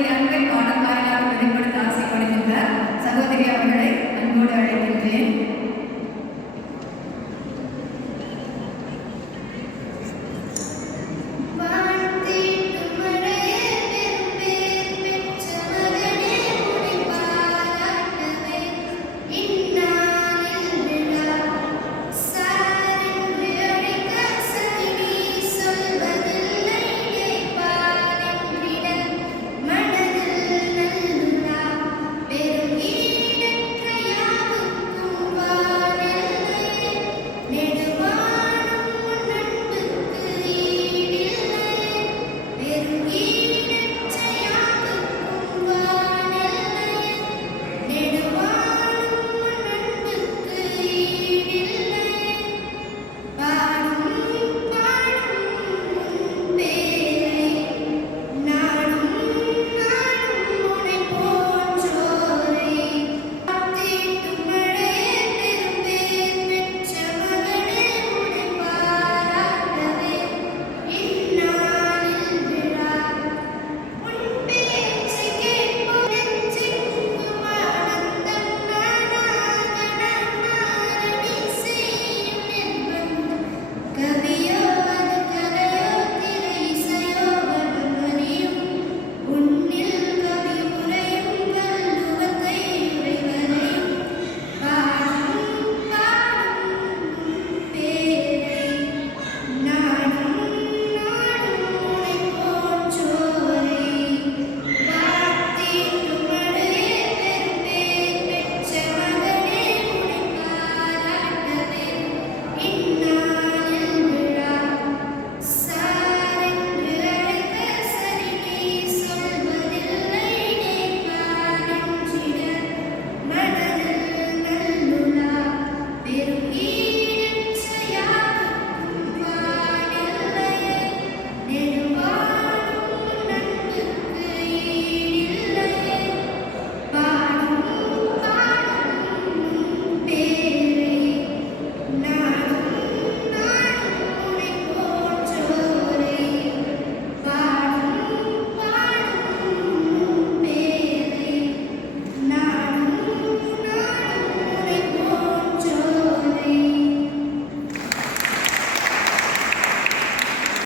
உங்களுடைய அன்பை பாடல் வாயிலாக வெளிப்படுத்த ஆசைப்படுகின்ற சகோதரி அவர்களை அன்போடு அழைக்கின்றேன்.